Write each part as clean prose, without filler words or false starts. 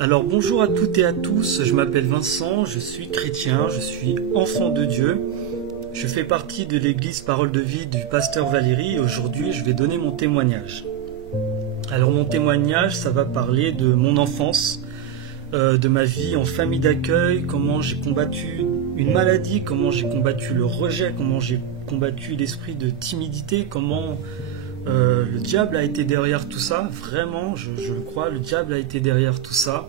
Alors bonjour à toutes et à tous, je m'appelle Vincent, je suis chrétien, je suis enfant de Dieu. Je fais partie de l'église Parole de Vie du pasteur Valérie et aujourd'hui je vais donner mon témoignage. Alors mon témoignage, ça va parler de mon enfance, de ma vie en famille d'accueil, comment j'ai combattu une maladie, comment j'ai combattu le rejet, comment j'ai combattu l'esprit de timidité, comment le diable a été derrière tout ça. Vraiment, je le crois, le diable a été derrière tout ça.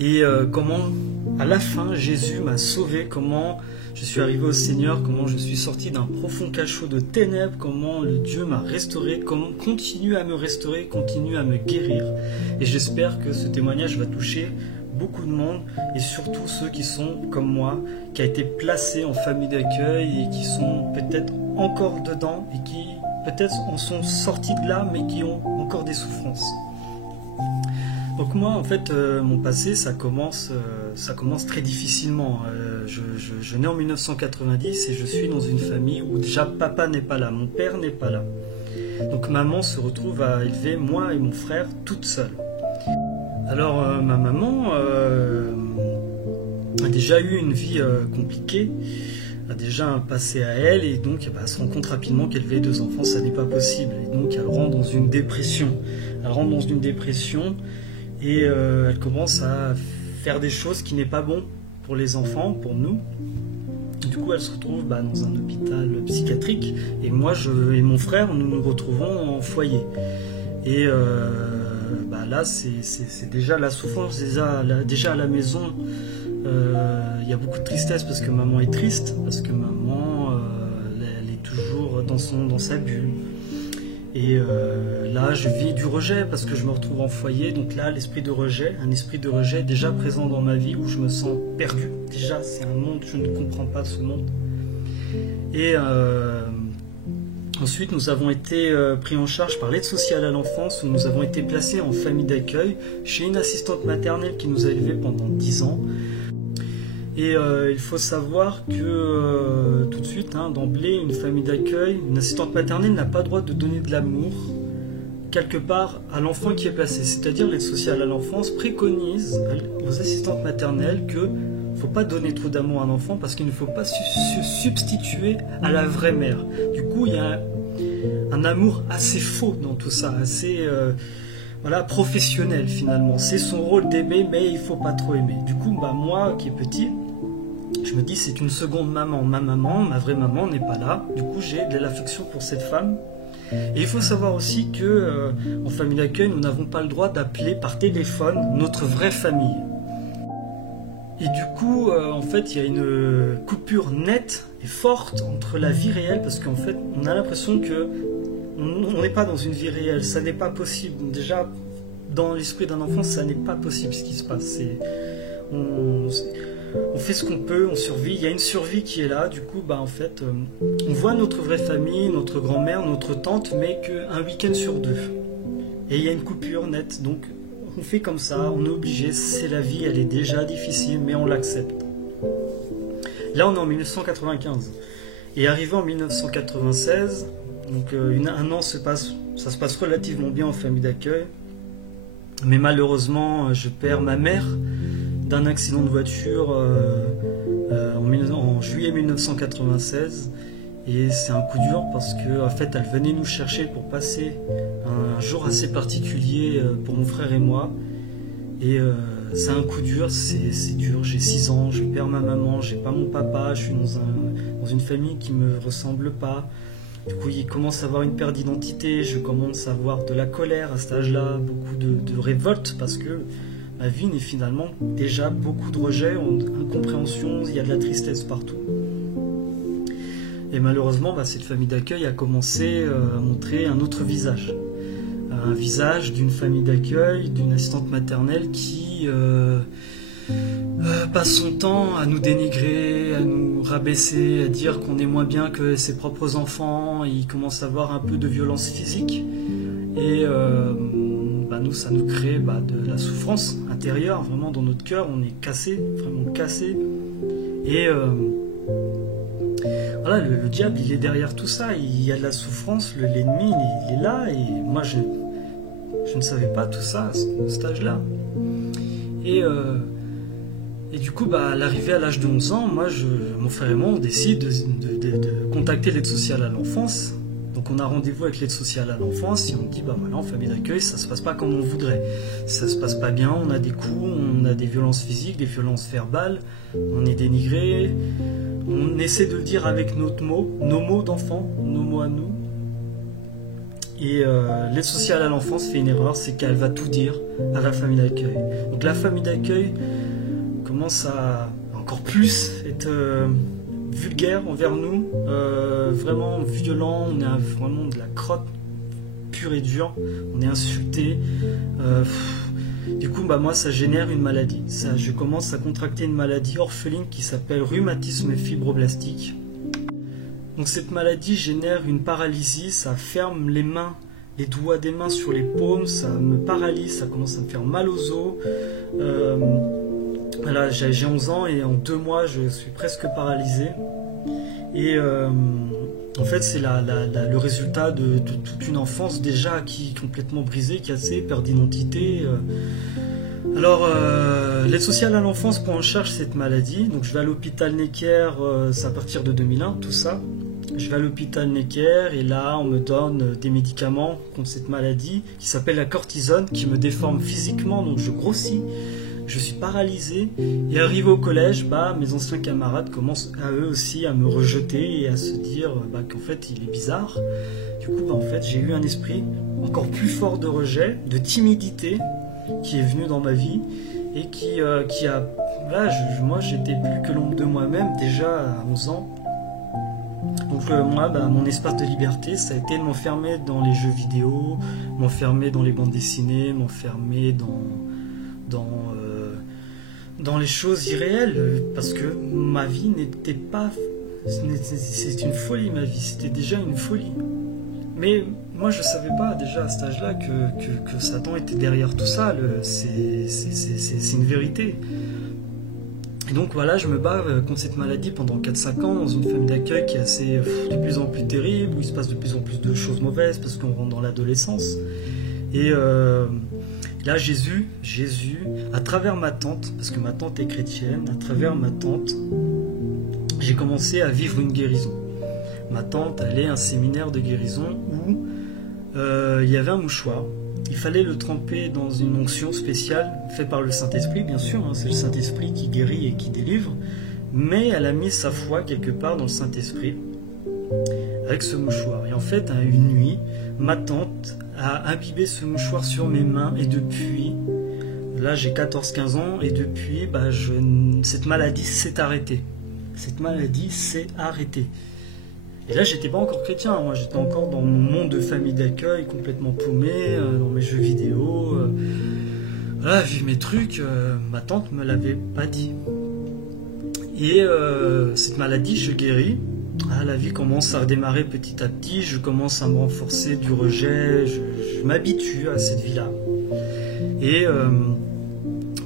Et comment à la fin Jésus m'a sauvé, comment je suis arrivé au Seigneur, comment je suis sorti d'un profond cachot de ténèbres, comment le Dieu m'a restauré, comment continue à me restaurer, continue à me guérir. Et j'espère que ce témoignage va toucher beaucoup de monde et surtout ceux qui sont comme moi, qui a été placés en famille d'accueil et qui sont peut-être encore dedans et qui peut-être en sont sortis de là mais qui ont encore des souffrances. Donc moi, en fait, mon passé, ça commence très difficilement. Je nais en 1990 et je suis dans une famille où déjà papa n'est pas là, mon père n'est pas là. Donc maman se retrouve à élever moi et mon frère toute seule. Alors ma maman a déjà eu une vie compliquée, a déjà un passé à elle et donc elle se rend compte rapidement qu'élever deux enfants, ça n'est pas possible. Et donc elle rentre dans une dépression. Et elle commence à faire des choses qui n'est pas bon pour les enfants, pour nous. Du coup, elle se retrouve dans un hôpital psychiatrique et moi et mon frère, nous nous retrouvons en foyer. Et là, c'est déjà la souffrance. Déjà à la maison, il y a beaucoup de tristesse parce que maman est triste, parce que maman, elle est toujours dans sa bulle. Et là, je vis du rejet parce que je me retrouve en foyer. Donc là, un esprit de rejet déjà présent dans ma vie où je me sens perdu. Déjà, c'est un monde, je ne comprends pas ce monde. Et ensuite, nous avons été pris en charge par l'aide sociale à l'enfance où nous avons été placés en famille d'accueil chez une assistante maternelle qui nous a élevés pendant 10 ans. Et il faut savoir que tout de suite, d'emblée, une famille d'accueil, une assistante maternelle n'a pas le droit de donner de l'amour quelque part à l'enfant qui est placé. C'est-à-dire l'aide sociale à l'enfance préconise aux assistantes maternelles qu'il ne faut pas donner trop d'amour à un enfant parce qu'il ne faut pas se substituer à la vraie mère. Du coup, il y a un amour assez faux dans tout ça, assez professionnel finalement. C'est son rôle d'aimer, mais il ne faut pas trop aimer. Du coup, moi qui est petit, je me dis c'est une seconde maman. Ma maman, ma vraie maman n'est pas là. Du coup, j'ai de l'affection pour cette femme. Et il faut savoir aussi que en famille d'accueil, nous n'avons pas le droit d'appeler par téléphone notre vraie famille. Et du coup, en fait, il y a une coupure nette et forte entre la vie réelle, parce qu'en fait, on a l'impression que on n'est pas dans une vie réelle. Ça n'est pas possible. Déjà, dans l'esprit d'un enfant, ça n'est pas possible ce qui se passe. On fait ce qu'on peut, on survit, il y a une survie qui est là, du coup on voit notre vraie famille, notre grand-mère, notre tante, mais qu'un week-end sur 2. Et il y a une coupure nette, donc on fait comme ça, on est obligé, c'est la vie, elle est déjà difficile, mais on l'accepte. Là on est en 1995, et arrivé en 1996, donc un an ça se passe relativement bien en famille d'accueil, mais malheureusement je perds ma mère d'un accident de voiture en juillet 1996 et c'est un coup dur parce que en fait elle venait nous chercher pour passer un jour assez particulier pour mon frère et moi et c'est un coup dur, c'est dur, j'ai 6 ans, je perds ma maman, j'ai pas mon papa, je suis dans une famille qui me ressemble pas. Du coup il commence à avoir une perte d'identité, je commence à avoir de la colère à cet âge-là, beaucoup de révolte parce que ma vie n'est finalement déjà beaucoup de rejet, d'incompréhension, il y a de la tristesse partout. Et malheureusement, cette famille d'accueil a commencé à montrer un autre visage. Un visage d'une famille d'accueil, d'une assistante maternelle qui passe son temps à nous dénigrer, à nous rabaisser, à dire qu'on est moins bien que ses propres enfants. Il commence à avoir un peu de violence physique. Et nous, ça nous crée de la souffrance intérieure, vraiment dans notre cœur, on est cassé, vraiment cassé. Et le diable, il est derrière tout ça, il y a de la souffrance, l'ennemi, il est là, et moi, Je ne savais pas tout ça à ce stage-là. Et du coup, à l'arrivée à l'âge de 11 ans, mon frère et moi, on décide de contacter l'aide sociale à l'enfance. Donc on a rendez-vous avec l'aide sociale à l'enfance et on dit, voilà, en famille d'accueil, ça se passe pas comme on voudrait. Ça se passe pas bien, on a des coups, on a des violences physiques, des violences verbales, on est dénigré. On essaie de le dire avec nos mots d'enfant, nos mots à nous. Et l'aide sociale à l'enfance fait une erreur, c'est qu'elle va tout dire à la famille d'accueil. Donc la famille d'accueil commence à encore plus être vulgaire envers nous, vraiment violent, on est vraiment de la crotte pure et dure, on est insulté. Du coup, moi, ça génère une maladie. Je commence à contracter une maladie orpheline qui s'appelle rhumatisme fibroblastique. Donc cette maladie génère une paralysie, ça ferme les mains, les doigts des mains sur les paumes, ça me paralyse, ça commence à me faire mal aux os. Voilà, j'ai 11 ans et en 2 mois, je suis presque paralysé. Et en fait, c'est le résultat de toute une enfance déjà qui est complètement brisée, cassée, perte d'identité. Alors, l'aide sociale à l'enfance prend en charge cette maladie. Donc, je vais à l'hôpital Necker, c'est à partir de 2001, tout ça. Je vais à l'hôpital Necker et là, on me donne des médicaments contre cette maladie qui s'appelle la cortisone, qui me déforme physiquement, donc je grossis. Je suis paralysé et arrivé au collège, mes anciens camarades commencent à eux aussi à me rejeter et à se dire qu'en fait il est bizarre. Du coup, en fait, j'ai eu un esprit encore plus fort de rejet, de timidité qui est venu dans ma vie et qui a... Voilà, moi j'étais plus que l'ombre de moi-même déjà à 11 ans. Donc moi, mon espace de liberté, ça a été de m'enfermer dans les jeux vidéo, m'enfermer dans les bandes dessinées, m'enfermer dans les choses irréelles, parce que ma vie n'était pas... C'est une folie, ma vie, c'était déjà une folie. Mais moi, je savais pas déjà à cet âge-là que Satan était derrière tout ça, c'est une vérité. Et donc voilà, je me bats contre cette maladie pendant 4-5 ans dans une famille d'accueil qui est assez de plus en plus terrible, où il se passe de plus en plus de choses mauvaises, parce qu'on rentre dans l'adolescence. Et... là, Jésus, à travers ma tante, parce que ma tante est chrétienne, à travers ma tante, j'ai commencé à vivre une guérison. Ma tante allait à un séminaire de guérison où il y avait un mouchoir. Il fallait le tremper dans une onction spéciale, faite par le Saint-Esprit, bien sûr, c'est le Saint-Esprit qui guérit et qui délivre, mais elle a mis sa foi quelque part dans le Saint-Esprit, avec ce mouchoir. Et en fait, une nuit, ma tante a imbibé ce mouchoir sur mes mains et depuis, là j'ai 14-15 ans et depuis, cette maladie s'est arrêtée. Cette maladie s'est arrêtée. Et là j'étais pas encore chrétien, moi j'étais encore dans mon monde de famille d'accueil, complètement paumé, dans mes jeux vidéo. Voilà, j'ai mes trucs, ma tante me l'avait pas dit. Et cette maladie, je guéris. La vie commence à redémarrer petit à petit, je commence à me renforcer du rejet, je m'habitue à cette vie-là. Et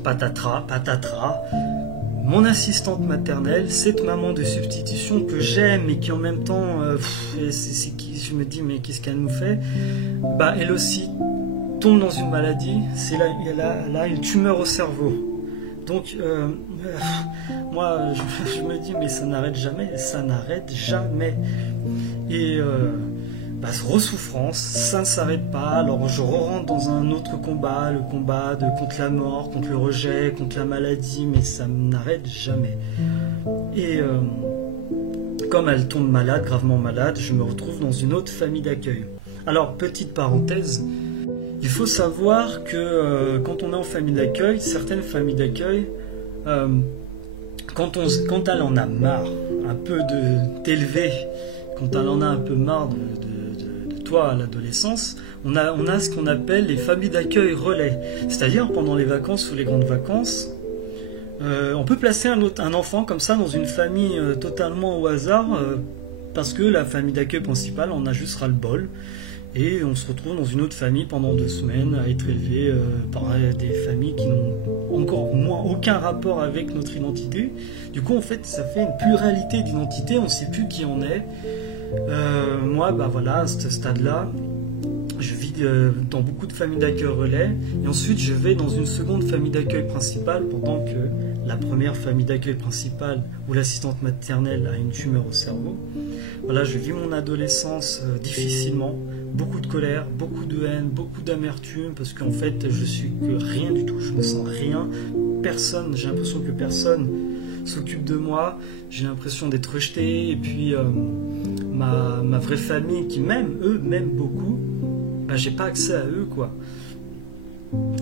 patatras, mon assistante maternelle, cette maman de substitution que j'aime et qui en même temps, je me dis mais qu'est-ce qu'elle nous fait ? Elle aussi tombe dans une maladie, elle a une tumeur au cerveau. Donc, moi, je me dis, mais ça n'arrête jamais. Et re-souffrance, ça ne s'arrête pas. Alors, je rentre dans un autre combat, le combat contre la mort, contre le rejet, contre la maladie, mais ça n'arrête jamais. Et comme elle tombe malade, gravement malade, je me retrouve dans une autre famille d'accueil. Alors, petite parenthèse, il faut savoir que quand on est en famille d'accueil, certaines familles d'accueil, quand elle en a marre un peu de t'élever, quand elle en a un peu marre de toi à l'adolescence, on a ce qu'on appelle les familles d'accueil relais. C'est-à-dire pendant les vacances ou les grandes vacances, on peut placer un enfant comme ça dans une famille totalement au hasard, parce que la famille d'accueil principale en a juste ras-le-bol. Et on se retrouve dans une autre famille pendant 2 semaines à être élevé par des familles qui n'ont encore moins aucun rapport avec notre identité. Du coup, en fait, ça fait une pluralité d'identité, on ne sait plus qui on est. Moi, voilà, à ce stade-là, je vis vis dans beaucoup de familles d'accueil relais. Et ensuite, je vais dans une seconde famille d'accueil principale pendant que la première famille d'accueil principale où l'assistante maternelle a une tumeur au cerveau. Voilà, je vis mon adolescence difficilement. Beaucoup de colère, beaucoup de haine, beaucoup d'amertume parce qu'en fait, je suis que rien du tout. Je me sens rien. Personne, j'ai l'impression que personne s'occupe de moi, j'ai l'impression d'être rejeté, et puis ma vraie famille qui m'aime, eux m'aiment beaucoup, bah, j'ai pas accès à eux, quoi.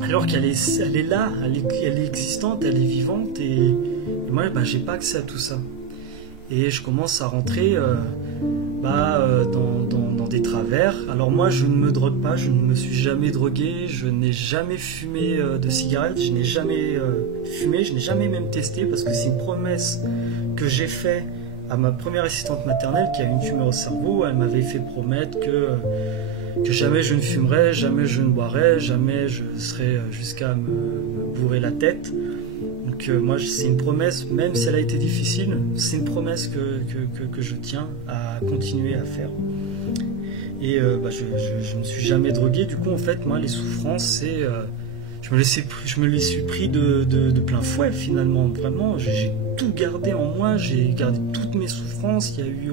Alors qu'elle est là, elle est existante, elle est vivante, et moi bah, j'ai pas accès à tout ça. Et je commence à rentrer dans des travers. Alors moi je ne me drogue pas, je ne me suis jamais drogué, je n'ai jamais fumé de cigarette, je n'ai jamais fumé, je n'ai jamais même testé parce que c'est une promesse que j'ai faite à ma première assistante maternelle qui a une tumeur au cerveau. Elle m'avait fait promettre que jamais je ne fumerais, jamais je ne boirais, jamais je serais jusqu'à me bourrer la tête. Donc moi c'est une promesse, même si elle a été difficile, c'est une promesse que je tiens à continuer à faire. Et je me suis jamais drogué. Du coup en fait moi les souffrances c'est je me les suis pris de plein fouet finalement. Vraiment j'ai tout gardé en moi, j'ai gardé toutes mes souffrances. Il y a eu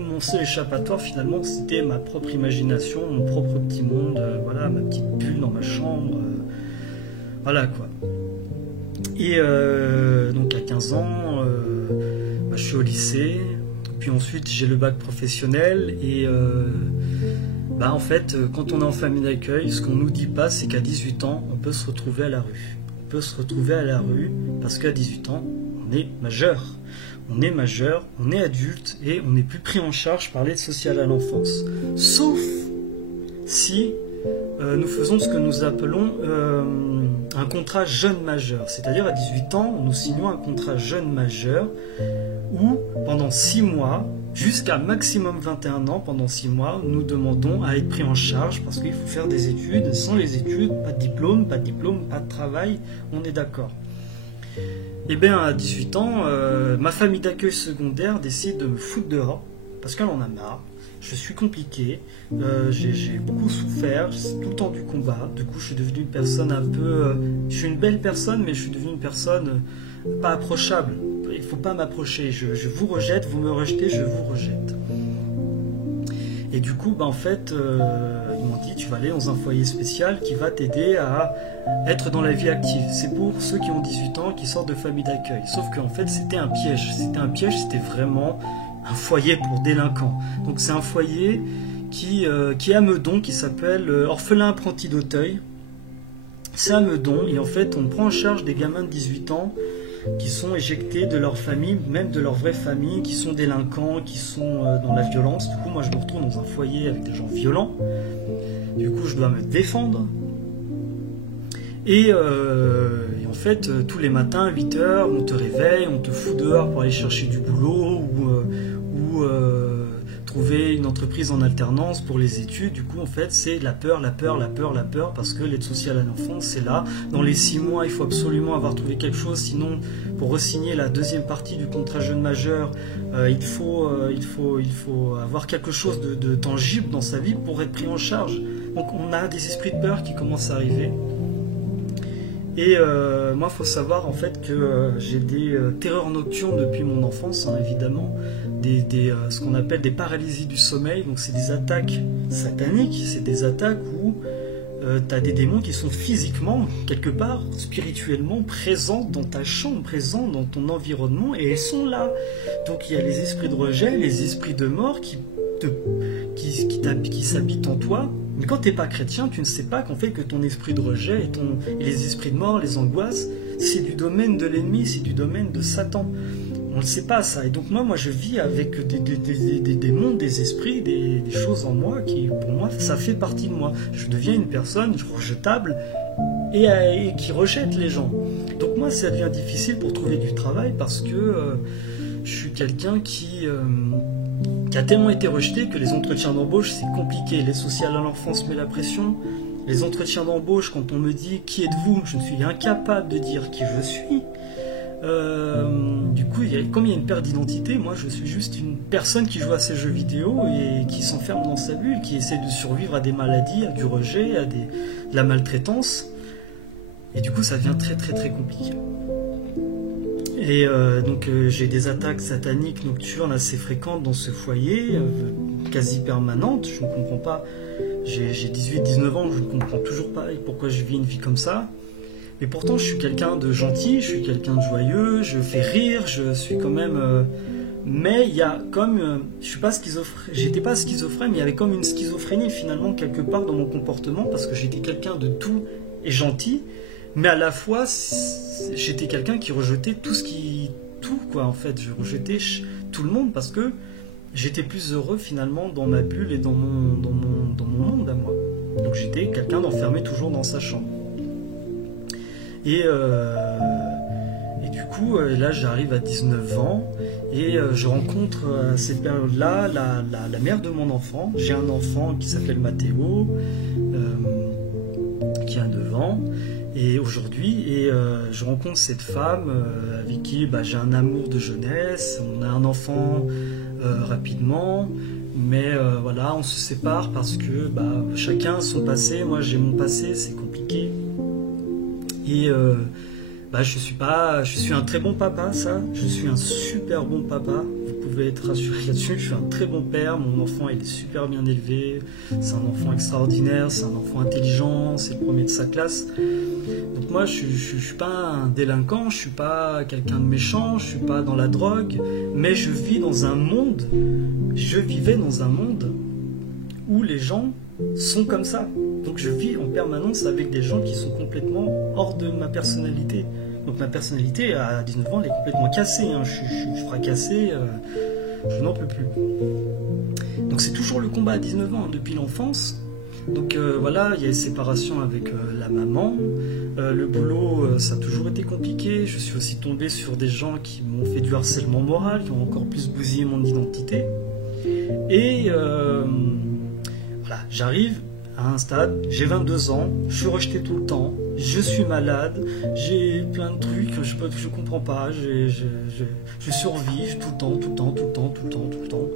mon seul échappatoire finalement c'était ma propre imagination, mon propre petit monde, voilà, ma petite bulle dans ma chambre, voilà quoi. Et donc à 15 ans, je suis au lycée, puis ensuite j'ai le bac professionnel et en fait quand on est en famille d'accueil, ce qu'on nous dit pas c'est qu'à 18 ans on peut se retrouver à la rue. On peut se retrouver à la rue parce qu'à 18 ans on est majeur. On est majeur, on est adulte et on n'est plus pris en charge par l'aide sociale à l'enfance. Sauf si nous faisons ce que nous appelons un contrat jeune majeur. C'est-à-dire à 18 ans, nous signons un contrat jeune majeur où pendant 6 mois, jusqu'à maximum 21 ans, pendant 6 mois, nous demandons à être pris en charge parce qu'il faut faire des études. Sans les études, pas de diplôme, pas de travail, on est d'accord. Et bien à 18 ans, ma famille d'accueil secondaire décide de me foutre dehors parce qu'elle en a marre. Je suis compliqué, j'ai beaucoup souffert, c'est tout le temps du combat. Du coup, je suis devenu une personne un peu... je suis une belle personne, mais je suis devenu une personne pas approchable. Il ne faut pas m'approcher. Je vous rejette, vous me rejetez, je vous rejette. Et du coup, en fait, ils m'ont dit, tu vas aller dans un foyer spécial qui va t'aider à être dans la vie active. C'est pour ceux qui ont 18 ans, qui sortent de famille d'accueil. Sauf qu'en fait, c'était un piège. C'était vraiment un foyer pour délinquants. Donc c'est un foyer qui est à Meudon, qui s'appelle Orphelin Apprenti d'Auteuil. C'est à Meudon, et en fait, on prend en charge des gamins de 18 ans qui sont éjectés de leur famille, même de leur vraie famille, qui sont délinquants, qui sont dans la violence. Du coup, moi, je me retrouve dans un foyer avec des gens violents. Du coup, je dois me défendre. Et en fait, tous les matins, à 8h, on te réveille, on te fout dehors pour aller chercher du boulot ou trouver une entreprise en alternance pour les études. Du coup, en fait, c'est la peur, parce que l'aide sociale à l'enfance, c'est là. Dans les 6 mois, il faut absolument avoir trouvé quelque chose, sinon, pour re-signer la deuxième partie du contrat jeune majeur, il faut avoir quelque chose de tangible dans sa vie pour être pris en charge. Donc, on a des esprits de peur qui commencent à arriver. Et moi, il faut savoir en fait que j'ai des terreurs nocturnes depuis mon enfance, évidemment, ce qu'on appelle des paralysies du sommeil. Donc c'est des attaques sataniques, c'est des attaques où tu as des démons qui sont physiquement, quelque part, spirituellement présents dans ta chambre, présents dans ton environnement, et ils sont là. Donc il y a les esprits de rejet, les esprits de mort qui s'habitent en toi. Mais quand tu n'es pas chrétien, tu ne sais pas qu'en fait que ton esprit de rejet et les esprits de mort, les angoisses, c'est du domaine de l'ennemi, c'est du domaine de Satan. On ne le sait pas ça. Et donc moi je vis avec des démons, des esprits, des choses en moi qui, pour moi, ça fait partie de moi. Je deviens une personne rejetable et qui rejette les gens. Donc moi ça devient difficile pour trouver du travail parce que je suis quelqu'un qui a tellement été rejeté que les entretiens d'embauche, c'est compliqué. L'aide sociale à l'enfance met la pression. Les entretiens d'embauche, quand on me dit « Qui êtes-vous ?», je suis incapable de dire qui je suis. Du coup, comme il y a une perte d'identité, moi je suis juste une personne qui joue à ces jeux vidéo et qui s'enferme dans sa bulle, qui essaie de survivre à des maladies, à du rejet, de la maltraitance. Et du coup, ça devient très très très compliqué. Et donc j'ai des attaques sataniques nocturnes assez fréquentes dans ce foyer, quasi permanentes. Je ne comprends pas. J'ai 18-19 ans, je ne comprends toujours pas pourquoi je vis une vie comme ça. Mais pourtant, je suis quelqu'un de gentil, je suis quelqu'un de joyeux, je fais rire, je suis quand même... mais il y a comme... je suis pas schizophrène, j'étais pas schizophrène, mais il y avait comme une schizophrénie finalement quelque part dans mon comportement, parce que j'étais quelqu'un de doux et gentil, mais à la fois, j'étais quelqu'un qui rejetait tout quoi, en fait. Je rejetais tout le monde parce que j'étais plus heureux finalement dans ma bulle et dans mon monde à moi. Donc j'étais quelqu'un d'enfermé toujours dans sa chambre. Et du coup, là j'arrive à 19 ans et je rencontre à cette période-là la mère de mon enfant. J'ai un enfant qui s'appelle Mathéo, qui a 9 ans. Et aujourd'hui, je rencontre cette femme avec qui j'ai un amour de jeunesse, on a un enfant rapidement, mais voilà, on se sépare parce que chacun a son passé, moi j'ai mon passé, c'est compliqué. Et je suis un très bon papa, ça, je suis un super bon papa, vous pouvez être rassuré là-dessus, je suis un très bon père, mon enfant il est super bien élevé, c'est un enfant extraordinaire, c'est un enfant intelligent, c'est le premier de sa classe. Donc moi je suis pas un délinquant, je suis pas quelqu'un de méchant, je suis pas dans la drogue, mais je vivais dans un monde où les gens sont comme ça. Donc je vis en permanence avec des gens qui sont complètement hors de ma personnalité. Donc ma personnalité à 19 ans elle est complètement cassée, hein. Je suis fracassé, je n'en peux plus. Donc c'est toujours le combat à 19 ans, hein, depuis l'enfance. Donc voilà, il y a une séparation avec la maman, le boulot ça a toujours été compliqué, je suis aussi tombé sur des gens qui m'ont fait du harcèlement moral, qui ont encore plus bousillé mon identité. Et voilà, j'arrive à un stade, j'ai 22 ans, je suis rejeté tout le temps, je suis malade, j'ai plein de trucs, je comprends pas, je survis tout le temps.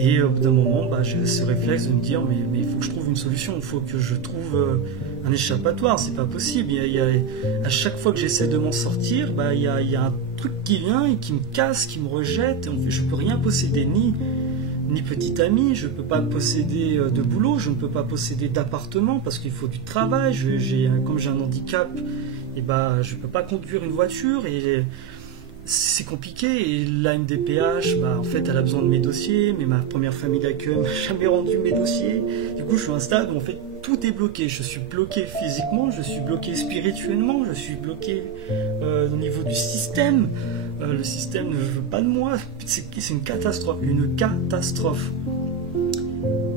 Et au bout d'un moment, j'ai ce réflexe de me dire, mais il faut que je trouve une solution, il faut que je trouve un échappatoire, c'est pas possible. À chaque fois que j'essaie de m'en sortir, il y a un truc qui vient et qui me casse, qui me rejette, et je peux rien posséder, ni petite amie, je ne peux pas posséder de boulot, je ne peux pas posséder d'appartement parce qu'il faut du travail, comme j'ai un handicap, je ne peux pas conduire une voiture et c'est compliqué. Et la MDPH, en fait, elle a besoin de mes dossiers, mais ma première famille d'accueil m'a jamais rendu mes dossiers. Du coup, je suis à un stade où en fait tout est bloqué. Je suis bloqué physiquement, je suis bloqué spirituellement, je suis bloqué au niveau du système. Le système ne veut pas de moi, c'est une catastrophe,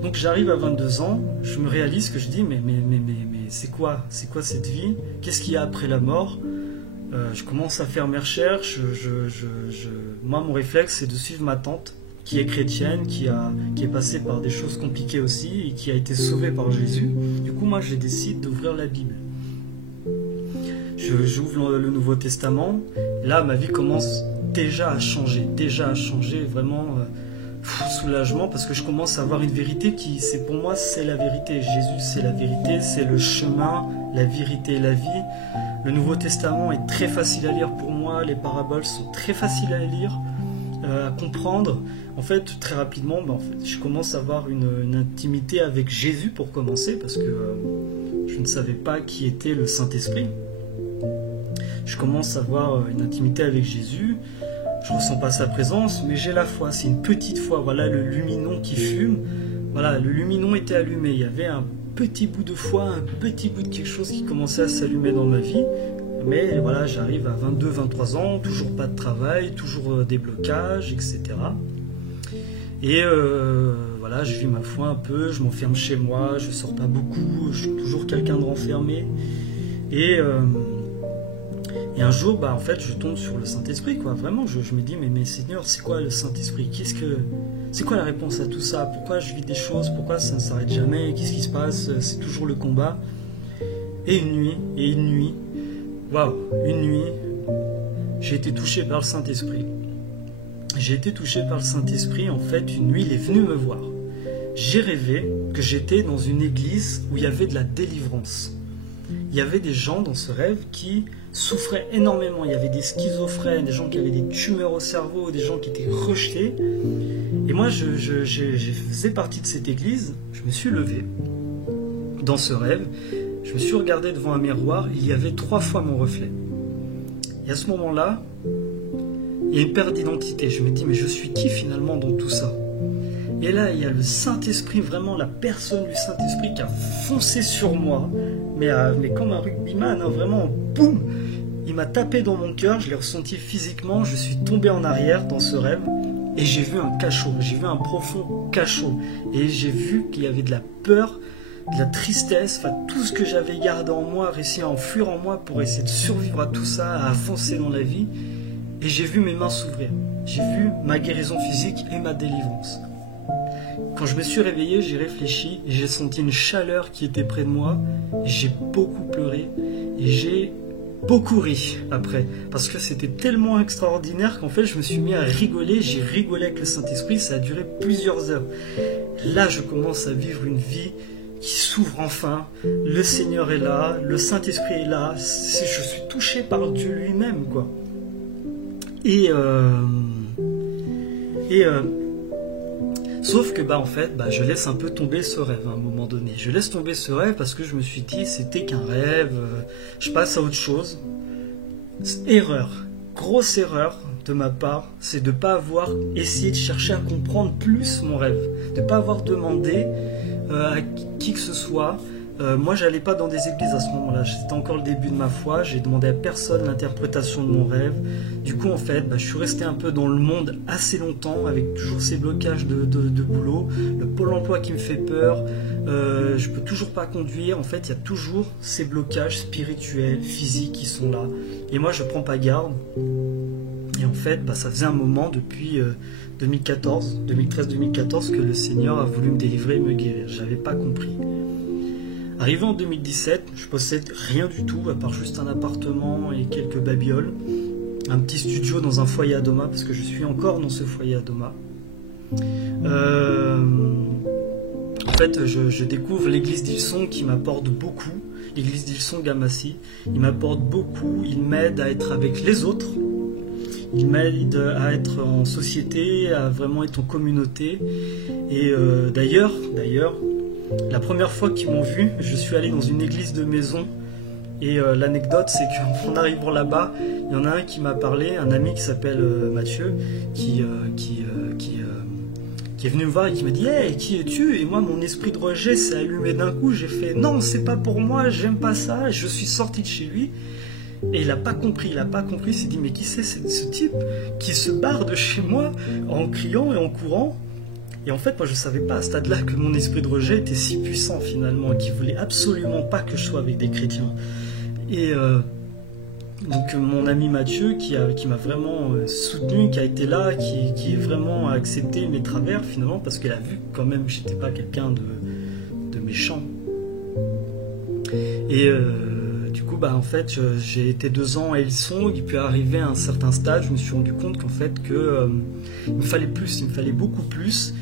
Donc j'arrive à 22 ans, je me réalise que je dis mais c'est quoi cette vie? Qu'est-ce qu'il y a après la mort? Je commence à faire mes recherches, moi mon réflexe c'est de suivre ma tante qui est chrétienne, qui est passée par des choses compliquées aussi et qui a été sauvée par Jésus. Du coup moi je décide d'ouvrir la Bible. J'ouvre le Nouveau Testament. Là, ma vie commence déjà à changer vraiment soulagement parce que je commence à avoir une vérité pour moi, c'est la vérité. Jésus, c'est la vérité, c'est le chemin, la vérité et la vie. Le Nouveau Testament est très facile à lire pour moi. Les paraboles sont très faciles à lire, à comprendre. En fait, très rapidement, je commence à avoir une intimité avec Jésus pour commencer parce que je ne savais pas qui était le Saint-Esprit. Je commence à avoir une intimité avec Jésus, je ne ressens pas sa présence, mais j'ai la foi, c'est une petite foi. Voilà le luminon qui fume, voilà, le luminon était allumé, il y avait un petit bout de foi, un petit bout de quelque chose qui commençait à s'allumer dans ma vie. Mais voilà, j'arrive à 22-23 ans, toujours pas de travail, toujours des blocages, etc. Et voilà, je vis ma foi un peu, je m'enferme chez moi, je sors pas beaucoup, je suis toujours quelqu'un de renfermé. Et un jour, en fait, je tombe sur le Saint-Esprit, quoi. Vraiment, je me dis, mais Seigneur, c'est quoi le Saint-Esprit? C'est quoi la réponse à tout ça? Pourquoi je vis des choses? Pourquoi ça ne s'arrête jamais? Qu'est-ce qui se passe? C'est toujours le combat. Et une nuit, waouh, une nuit, j'ai été touché par le Saint-Esprit. J'ai été touché par le Saint-Esprit, en fait, une nuit, il est venu me voir. J'ai rêvé que j'étais dans une église où il y avait de la délivrance. Il y avait des gens dans ce rêve qui souffraient énormément. Il y avait des schizophrènes, des gens qui avaient des tumeurs au cerveau, des gens qui étaient rejetés. Et moi, je faisais partie de cette église. Je me suis levé dans ce rêve. Je me suis regardé devant un miroir. Il y avait 3 fois mon reflet. Et à ce moment-là, il y a une perte d'identité. Je me dis, mais je suis qui finalement dans tout ça? Et là, il y a le Saint-Esprit, vraiment la personne du Saint-Esprit qui a foncé sur moi, mais comme un rugbyman, hein, vraiment, boum! Il m'a tapé dans mon cœur, je l'ai ressenti physiquement, je suis tombé en arrière dans ce rêve, et j'ai vu un cachot, j'ai vu un profond cachot, et j'ai vu qu'il y avait de la peur, de la tristesse, enfin tout ce que j'avais gardé en moi, réussi à enfuir en moi pour essayer de survivre à tout ça, à foncer dans la vie, et j'ai vu mes mains s'ouvrir, j'ai vu ma guérison physique et ma délivrance. Quand je me suis réveillé, j'ai réfléchi et j'ai senti une chaleur qui était près de moi. J'ai beaucoup pleuré et j'ai beaucoup ri après. Parce que c'était tellement extraordinaire qu'en fait, je me suis mis à rigoler. J'ai rigolé avec le Saint-Esprit. Ça a duré plusieurs heures. Là, je commence à vivre une vie qui s'ouvre enfin. Le Seigneur est là. Le Saint-Esprit est là. Je suis touché par Dieu lui-même, quoi. Sauf que en fait, je laisse un peu tomber ce rêve à un moment donné. Je laisse tomber ce rêve parce que je me suis dit c'était qu'un rêve, je passe à autre chose. Erreur, grosse erreur de ma part, c'est de ne pas avoir essayé de chercher à comprendre plus mon rêve. De ne pas avoir demandé à qui que ce soit. Moi, j'allais pas dans des églises à ce moment-là. C'était encore le début de ma foi. J'ai demandé à personne l'interprétation de mon rêve. Du coup, en fait, je suis resté un peu dans le monde assez longtemps, avec toujours ces blocages de boulot, le pôle emploi qui me fait peur. Je peux toujours pas conduire. En fait, il y a toujours ces blocages spirituels, physiques qui sont là. Et moi, je prends pas garde. Et en fait, ça faisait un moment depuis 2013-2014 que le Seigneur a voulu me délivrer et me guérir. J'avais pas compris. Arrivé en 2017, je possède rien du tout, à part juste un appartement et quelques babioles. Un petit studio dans un foyer à Doma, parce que je suis encore dans ce foyer à Doma. En fait, je découvre l'église d'Ilson qui m'apporte beaucoup. L'église d'Ilson Gamassi. Il m'apporte beaucoup, il m'aide à être avec les autres. Il m'aide à être en société, à vraiment être en communauté. Et d'ailleurs, la première fois qu'ils m'ont vu, je suis allé dans une église de maison et l'anecdote c'est qu'en arrivant là-bas, il y en a un qui m'a parlé, un ami qui s'appelle Mathieu, qui est venu me voir et qui m'a dit « Hey, qui es-tu » Et moi, mon esprit de rejet s'est allumé d'un coup, j'ai fait « Non, c'est pas pour moi, j'aime pas ça », je suis sorti de chez lui. Et il n'a pas compris, il s'est dit « Mais qui c'est ce type qui se barre de chez moi en criant et en courant ?» Et en fait, moi, je ne savais pas à ce stade-là que mon esprit de rejet était si puissant, finalement, et qu'il ne voulait absolument pas que je sois avec des chrétiens. Et donc, mon ami Mathieu, qui m'a vraiment soutenu, qui a été là, qui vraiment a accepté mes travers, finalement, parce qu'elle a vu quand même que je n'étais pas quelqu'un de méchant. Et du coup, en fait, j'ai été 2 ans à Ilsong, et puis arrivé à un certain stade, je me suis rendu compte qu'en fait, il me fallait plus, il me fallait beaucoup plus.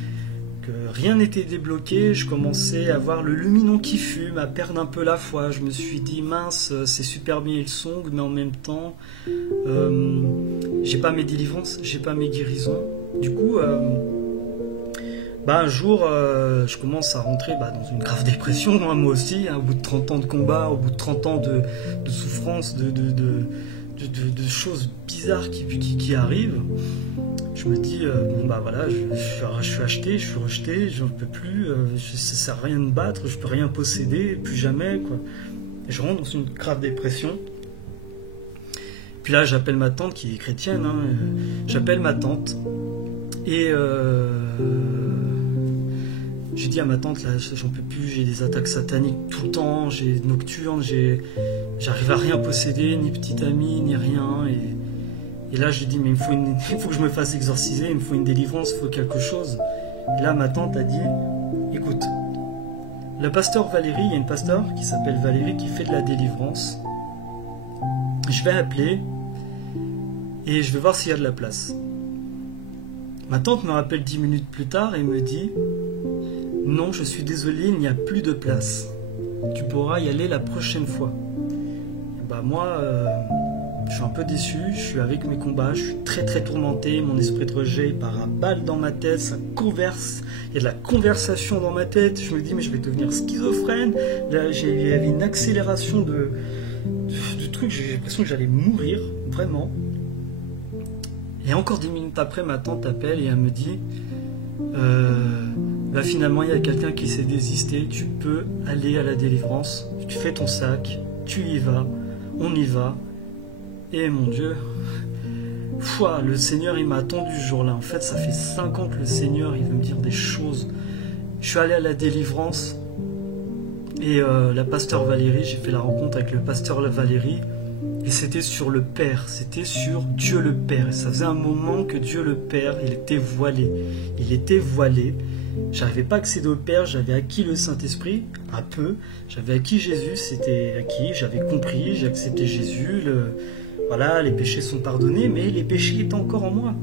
Rien n'était débloqué, je commençais à voir le luminon qui fume, à perdre un peu la foi. Je me suis dit mince, c'est super bien Ilsong, mais en même temps, j'ai pas mes délivrances, j'ai pas mes guérisons. Du coup, un jour, je commence à rentrer dans une grave dépression, moi aussi, au bout de 30 ans de combat, au bout de 30 ans de souffrance, de choses bizarres qui arrivent. Je me dis, je suis acheté, je suis rejeté, je ne peux plus, ça sert à rien de me battre, je peux rien posséder, plus jamais, quoi. Et je rentre dans une grave dépression. Puis là, j'appelle ma tante, qui est chrétienne, j'appelle ma tante, et j'ai dit à ma tante, là, j'en peux plus, j'ai des attaques sataniques tout le temps, j'ai nocturnes, j'arrive à rien posséder, ni petite amie, ni rien, et là, je lui dis, mais il faut que je me fasse exorciser, il me faut une délivrance, il faut quelque chose. Et là, ma tante a dit, écoute, le pasteur Valérie, il y a une pasteur qui s'appelle Valérie qui fait de la délivrance. Je vais appeler et je vais voir s'il y a de la place. Ma tante me rappelle 10 minutes plus tard et me dit « Non, je suis désolé, il n'y a plus de place. Tu pourras y aller la prochaine fois. » Bah moi, je suis un peu déçu, je suis avec mes combats, je suis très très tourmenté, mon esprit de rejet part à balle dans ma tête, ça converse, il y a de la conversation dans ma tête, je me dis mais je vais devenir schizophrène, là il y avait une accélération du truc, j'ai l'impression que j'allais mourir, vraiment. Et encore 10 minutes après, ma tante appelle et elle me dit bah finalement il y a quelqu'un qui s'est désisté, tu peux aller à la délivrance, tu fais ton sac, tu y vas, on y va. Et mon Dieu, le Seigneur il m'a attendu ce jour-là. En fait, ça fait 5 ans que le Seigneur il veut me dire des choses. Je suis allé à la délivrance et la pasteur Valérie, j'ai fait la rencontre avec le pasteur Valérie et c'était sur le Père, c'était sur Dieu le Père. Et ça faisait un moment que Dieu le Père, il était voilé. Il était voilé. J'arrivais pas à accéder au Père, j'avais acquis le Saint-Esprit, un peu. J'avais acquis Jésus, c'était acquis, j'avais compris, j'ai accepté Jésus. Voilà, les péchés sont pardonnés, mais les péchés étaient encore en moi.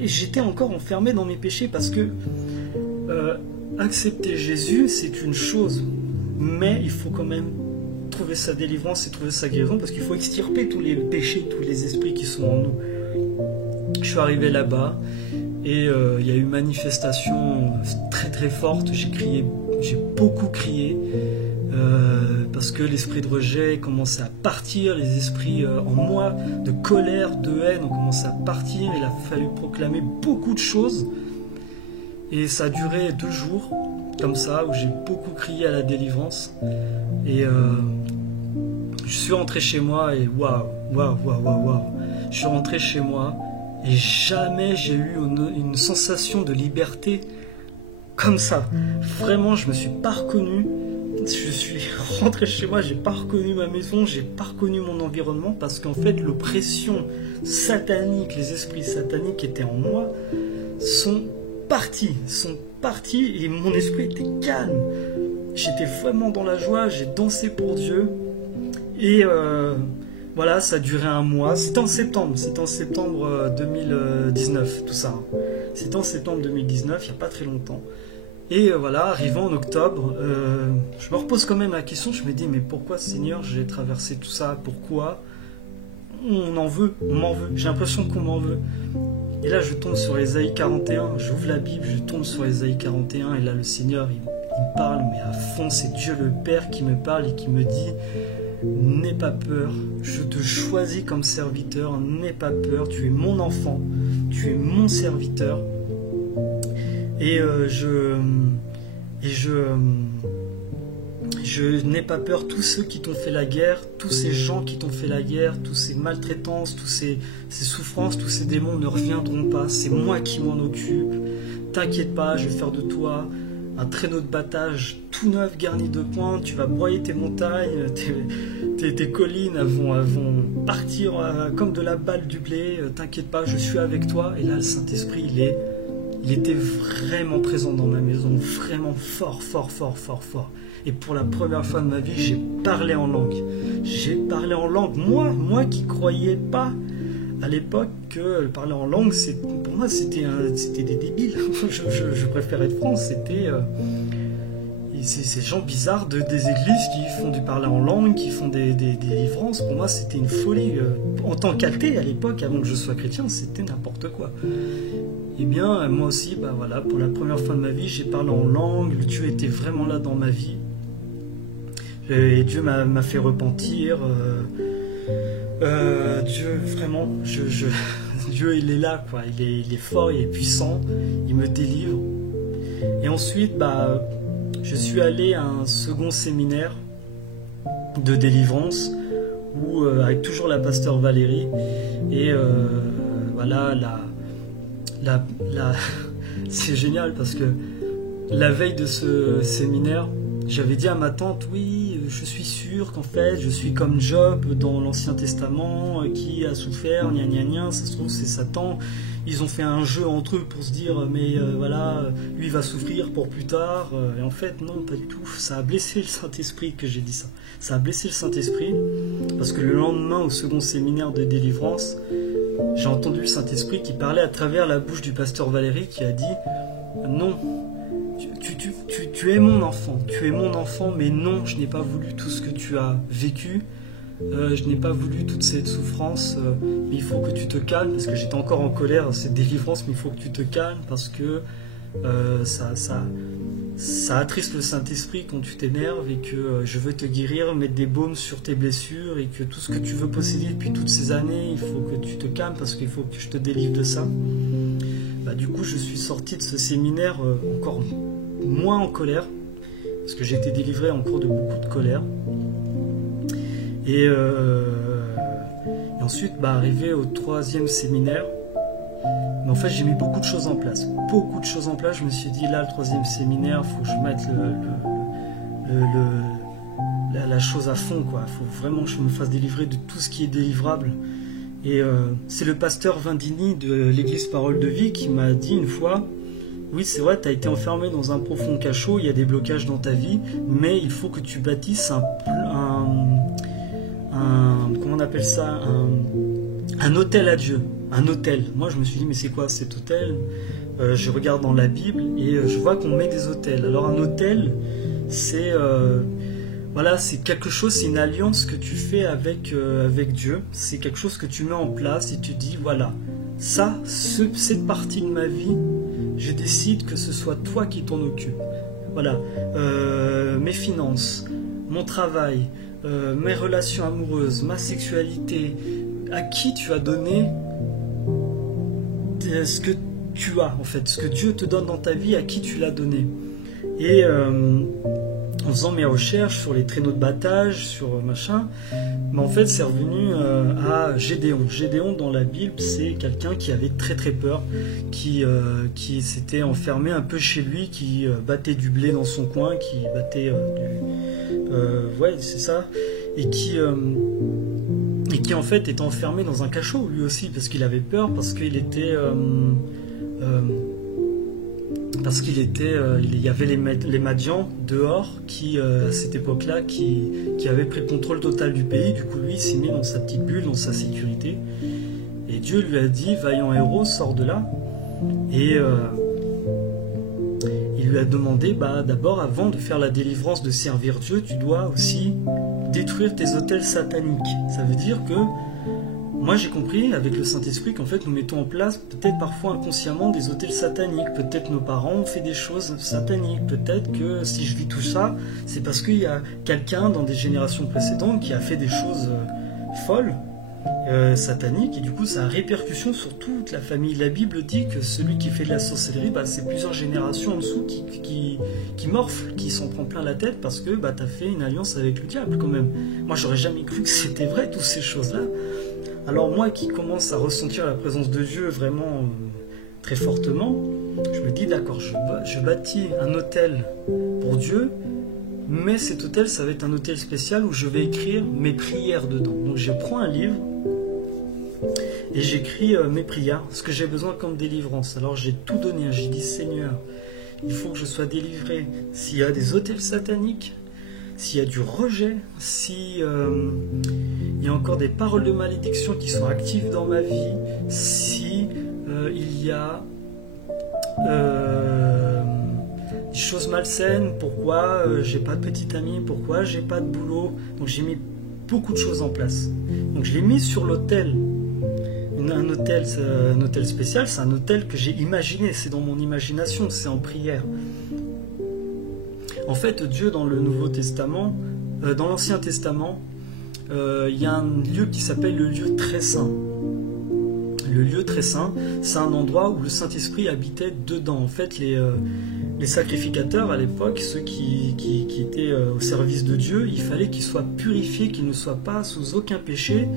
Et j'étais encore enfermé dans mes péchés parce que accepter Jésus, c'est une chose. Mais il faut quand même trouver sa délivrance et trouver sa guérison parce qu'il faut extirper tous les péchés, tous les esprits qui sont en nous. Je suis arrivé là-bas et il y a eu une manifestation très très forte. J'ai crié, j'ai beaucoup crié. Parce que l'esprit de rejet commençait à partir, les esprits en moi de colère, de haine ont commencé à partir, il a fallu proclamer beaucoup de choses et ça a duré 2 jours comme ça où j'ai beaucoup crié à la délivrance et je suis rentré chez moi et waouh, je suis rentré chez moi et jamais j'ai eu une sensation de liberté comme ça, vraiment je me suis pas reconnu. Je suis rentré chez moi, j'ai pas reconnu ma maison, j'ai pas reconnu mon environnement parce qu'en fait l'oppression satanique, les esprits sataniques qui étaient en moi sont partis et mon esprit était calme. J'étais vraiment dans la joie, j'ai dansé pour Dieu et voilà, ça a duré 1 mois. C'était en septembre 2019 tout ça. C'était en septembre 2019, il n'y a pas très longtemps. Et voilà, arrivant en octobre, je me repose quand même la question, je me dis mais pourquoi Seigneur j'ai traversé tout ça, pourquoi on m'en veut, j'ai l'impression qu'on m'en veut. Et là je tombe sur Ésaïe 41, j'ouvre la Bible, je tombe sur Ésaïe 41 et là le Seigneur il me parle mais à fond, c'est Dieu le Père qui me parle et qui me dit n'aie pas peur, je te choisis comme serviteur, n'aie pas peur, tu es mon enfant, tu es mon serviteur. Et je n'ai pas peur, tous ceux qui t'ont fait la guerre, tous ces gens qui t'ont fait la guerre, toutes ces maltraitances, toutes ces souffrances, tous ces démons ne reviendront pas, c'est moi qui m'en occupe, t'inquiète pas, je vais faire de toi un traîneau de battage tout neuf garni de pointes, tu vas broyer tes montagnes, tes collines vont partir comme de la balle du blé, t'inquiète pas, je suis avec toi. Et là le Saint-Esprit il était vraiment présent dans ma maison, vraiment fort. Et pour la première fois de ma vie, j'ai parlé en langue. Moi qui croyais pas à l'époque que parler en langue, pour moi, c'était des débiles. je préfère être franc, c'était ces gens bizarres des églises qui font du parler en langue, qui font des délivrances. Pour moi, c'était une folie. En tant qu'athée, à l'époque, avant que je sois chrétien, c'était n'importe quoi. Eh bien, moi aussi, voilà, pour la première fois de ma vie, j'ai parlé en langue, Dieu était vraiment là dans ma vie. Et Dieu m'a fait repentir. Dieu, vraiment, Dieu, il est là, quoi. Il est fort, il est puissant, il me délivre. Et ensuite, je suis allé à un second séminaire de délivrance, où, avec toujours la pasteur Valérie, et voilà, c'est génial parce que la veille de ce séminaire, j'avais dit à ma tante, oui, je suis sûr qu'en fait, je suis comme Job dans l'Ancien Testament, qui a souffert, ça se trouve c'est Satan. Ils ont fait un jeu entre eux pour se dire, mais voilà, lui va souffrir pour plus tard. Et en fait, non, pas du tout. Ça a blessé le Saint-Esprit que j'ai dit ça. Ça a blessé le Saint-Esprit parce que le lendemain, au second séminaire de délivrance, j'ai entendu le Saint-Esprit qui parlait à travers la bouche du pasteur Valérie, qui a dit non, tu es mon enfant, mais non, je n'ai pas voulu tout ce que tu as vécu, je n'ai pas voulu toute cette souffrance, mais il faut que tu te calmes, parce que j'étais encore en colère, cette délivrance, mais il faut que tu te calmes, parce que ça attriste le Saint-Esprit quand tu t'énerves, et que je veux te guérir, mettre des baumes sur tes blessures, et que tout ce que tu veux posséder depuis toutes ces années, il faut que tu te calmes, parce qu'il faut que je te délivre de ça. Du coup, je suis sorti de ce séminaire encore moins en colère, parce que j'ai été délivré encore de beaucoup de colère. Et ensuite, arrivé au 3e séminaire, mais en fait, j'ai mis beaucoup de choses en place. Je me suis dit, là, le 3e séminaire, il faut que je mette la chose à fond, quoi. Il faut vraiment que je me fasse délivrer de tout ce qui est délivrable. Et c'est le pasteur Vindini de l'église Parole de Vie qui m'a dit une fois, oui, c'est vrai, tu as été enfermé dans un profond cachot, il y a des blocages dans ta vie, mais il faut que tu bâtisses comment on appelle ça, un hôtel à Dieu. Un hôtel. Moi, je me suis dit, mais c'est quoi cet hôtel? Je regarde dans la Bible et je vois qu'on met des hôtels. Alors, un hôtel, c'est c'est quelque chose, c'est une alliance que tu fais avec Dieu. C'est quelque chose que tu mets en place et tu dis, voilà, cette partie de ma vie, je décide que ce soit toi qui t'en occupes. Voilà, mes finances, mon travail, mes relations amoureuses, ma sexualité, à qui tu as donné ce que tu as, en fait, ce que Dieu te donne dans ta vie, à qui tu l'as donné. Et en faisant mes recherches sur les traîneaux de battage, sur machin, mais en fait c'est revenu à Gédéon. Gédéon dans la Bible, c'est quelqu'un qui avait très très peur, qui s'était enfermé un peu chez lui, qui battait du blé dans son coin, qui battait c'est ça, et qui en fait était enfermé dans un cachot lui aussi, parce qu'il avait peur, parce qu'il était il y avait les Madians dehors qui à cette époque-là qui avaient pris le contrôle total du pays. Du coup lui il s'est mis dans sa petite bulle, dans sa sécurité, et Dieu lui a dit, vaillant héros, sors de là. Et il lui a demandé, d'abord, avant de faire la délivrance, de servir Dieu, tu dois aussi détruire tes autels sataniques. Ça veut dire que moi j'ai compris avec le Saint-Esprit qu'en fait nous mettons en place peut-être parfois inconsciemment des autels sataniques. Peut-être nos parents ont fait des choses sataniques. Peut-être que si je vis tout ça, c'est parce qu'il y a quelqu'un dans des générations précédentes qui a fait des choses folles, sataniques, et du coup ça a répercussion sur toute la famille. La Bible dit que celui qui fait de la sorcellerie, c'est plusieurs générations en dessous qui morflent, qui s'en prend plein la tête parce que t'as fait une alliance avec le diable quand même. Moi j'aurais jamais cru que c'était vrai, toutes ces choses-là. Alors moi qui commence à ressentir la présence de Dieu vraiment très fortement, je me dis d'accord, je bâtis un hôtel pour Dieu, mais cet hôtel ça va être un hôtel spécial où je vais écrire mes prières dedans. Donc je prends un livre et j'écris mes prières, ce que j'ai besoin comme délivrance. Alors j'ai tout donné, j'ai dit Seigneur, il faut que je sois délivré s'il y a des autels sataniques, s'il y a du rejet, si il y a encore des paroles de malédiction qui sont actives dans ma vie, si il y a des choses malsaines, pourquoi j'ai pas de petite amie, pourquoi j'ai pas de boulot. Donc j'ai mis beaucoup de choses en place. Donc je l'ai mis sur l'autel. Un hôtel spécial, c'est un hôtel que j'ai imaginé, c'est dans mon imagination, c'est en prière. En fait, Dieu dans le Nouveau Testament, dans l'Ancien Testament, il y a un lieu qui s'appelle le lieu très saint. Le lieu très saint, c'est un endroit où le Saint-Esprit habitait dedans. En fait, les sacrificateurs à l'époque, ceux qui étaient au service de Dieu, il fallait qu'ils soient purifiés, qu'ils ne soient pas sous aucun péché.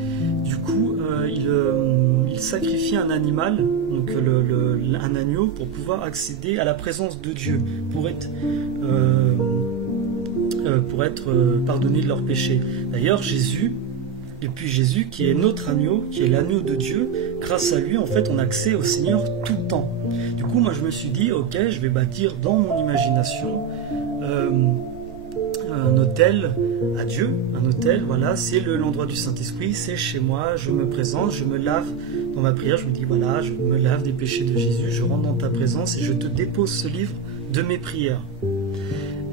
Du coup, ils sacrifiaient un animal, donc un agneau, pour pouvoir accéder à la présence de Dieu, pour être pardonnés de leurs péchés. D'ailleurs, Jésus, qui est notre agneau, qui est l'agneau de Dieu, grâce à lui, en fait, on a accès au Seigneur tout le temps. Du coup, moi, je me suis dit, ok, je vais bâtir dans mon imagination un hôtel à Dieu, un hôtel, voilà, c'est l'endroit du Saint-Esprit, c'est chez moi, je me présente, je me lave dans ma prière, je me dis voilà, je me lave des péchés de Jésus, je rentre dans ta présence et je te dépose ce livre de mes prières.